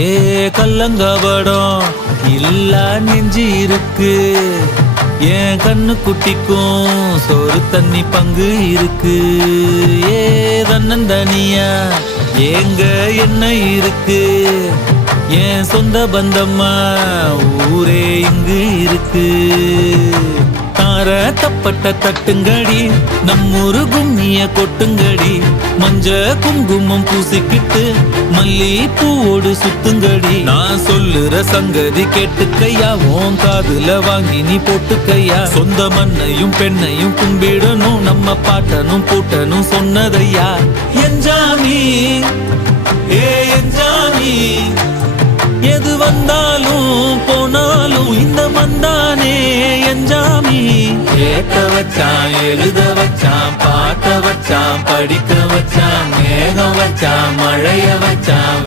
ஏ கல்லங்கபடம் இல்ல நெஞ்சு இருக்கு, என் கண்ணு குட்டிக்கும் சோறு தண்ணி பங்கு இருக்கு. ஏ தன்னந்தனியா ஏங்க என்ன இருக்கு, என் சொந்த பந்தம்மா ஊரே இங்கு இருக்கு. தார தப்பட்ட தட்டுங்கடி, நம்மூரு கும்மிய கொட்டுங்கடி, மஞ்ச குங்குமம் பூசிக்கிட்டு மல்லி பூவோடு சுத்துங்கடி. நான் சொல்லுற சங்கதி கேட்டுக்கையா, உன் காதுல வாங்கி நீ போட்டுக்கையா. சொந்த மண்ணையும் பெண்ணையும் கும்பிடணும், நம்ம பாட்டனும் பூட்டனும் சொன்னதையா. என்ஜாமி ஏ என்ஜாமி, எது வந்தாலும் போனாலும் இந்த மந்தானே என்ஜாமி. கேட்க வச்சான், எழுத வச்சான், பாட்ட வச்சான், படிக்க வச்சான், மேகம் வச்சான், மழைய வச்சான்,